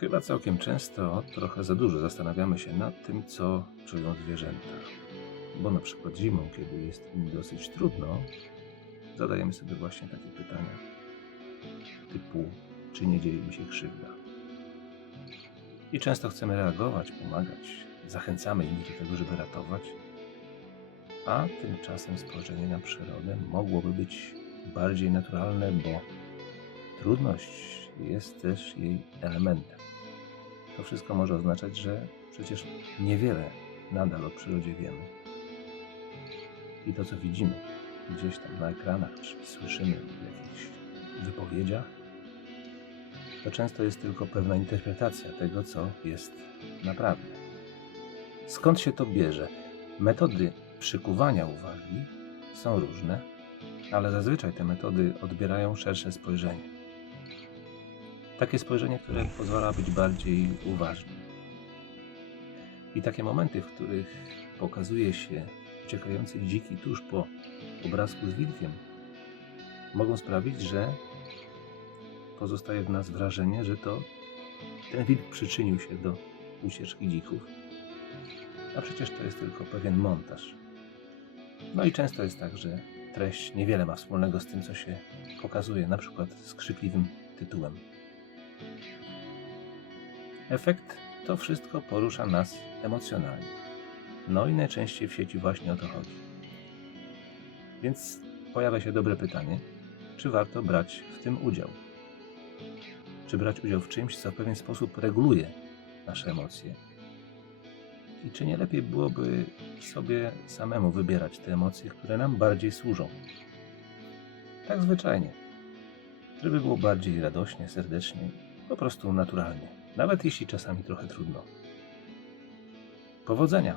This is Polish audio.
Chyba całkiem często trochę za dużo zastanawiamy się nad tym, co czują zwierzęta. Bo na przykład zimą, kiedy jest im dosyć trudno, zadajemy sobie właśnie takie pytania. Typu, czy nie dzieje mi się krzywda? I często chcemy reagować, pomagać, zachęcamy innych do tego, żeby ratować, a tymczasem spojrzenie na przyrodę mogłoby być bardziej naturalne, bo trudność jest też jej elementem. To wszystko może oznaczać, że przecież niewiele nadal o przyrodzie wiemy. I to, co widzimy gdzieś tam na ekranach, czy słyszymy w jakichś wypowiedziach, to często jest tylko pewna interpretacja tego, co jest naprawdę. Skąd się to bierze? Metody przykuwania uwagi są różne, ale zazwyczaj te metody odbierają szersze spojrzenie. Takie spojrzenie, które pozwala być bardziej uważnym. I takie momenty, w których pokazuje się uciekający dziki tuż po obrazku z wilkiem, mogą sprawić, że pozostaje w nas wrażenie, że to ten wilk przyczynił się do ucieczki dzików. A przecież to jest tylko pewien montaż. No i często jest tak, że treść niewiele ma wspólnego z tym, co się pokazuje, na przykład z krzykliwym tytułem. Efekt to wszystko porusza nas emocjonalnie. No i najczęściej w sieci właśnie o to chodzi. Więc pojawia się dobre pytanie, czy warto brać w tym udział? Czy brać udział w czymś, co w pewien sposób reguluje nasze emocje? I czy nie lepiej byłoby sobie samemu wybierać te emocje, które nam bardziej służą? Tak zwyczajnie. Żeby było bardziej radośnie, serdecznie, po prostu naturalnie. Nawet jeśli czasami trochę trudno. Powodzenia!